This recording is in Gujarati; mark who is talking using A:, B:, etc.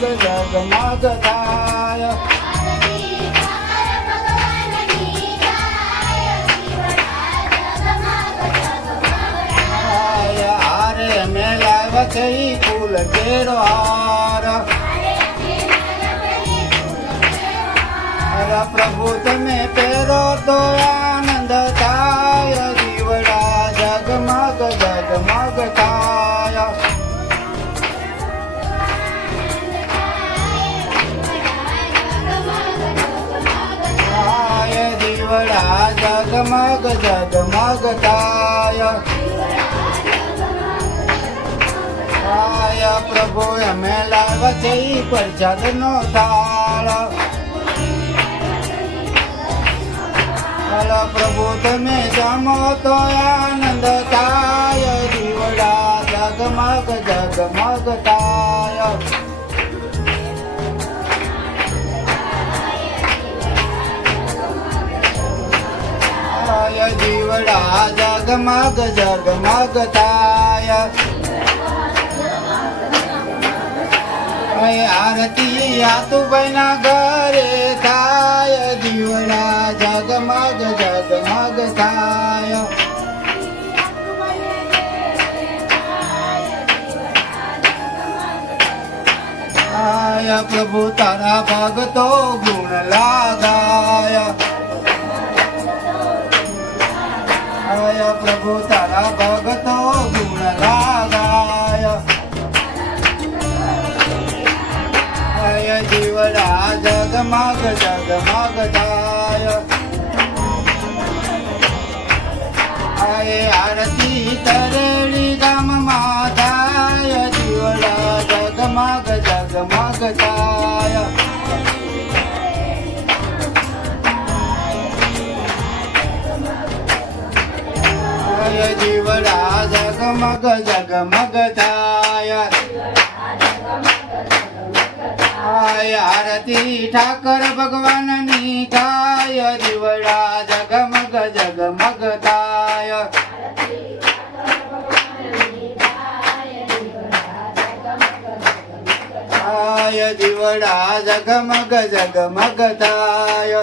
A: जग जग मगदाय वसई फूल केड़ो प्रभु, तमे पेरो तो आनंद ताय दीवड़ा जग मग જગમગ જગમગ થાય થાય પ્રભુ અમે લાવ જઈ પ્રસાદ નો થાળ હાલો પ્રભુ તમે જમો તો આનંદ થાય દીવડા જગમગ જગમગ દીવડા જગમગ જગમગ થાય આરતી આતુભાઈ ના ઘરે થાય દીવડા જગમગ જગમગ થાય પ્રભુ તારા ભગતો ગુણ લાગાય પ્રભુ તારા ભગતો ગુણ લાગાય. અય જીવડા જગમગ જગમગ થાય અય આરતી તરેડી ગામમાં થાય જીવડા જગમગ જગમગ થાય જીવડા જગમગ જગમગ થાય આરતી ઠાકર ભગવાનની થાય. દીવડા જગમગ જગમગ થાય. દીવડા જગમગ જગમગ થાય.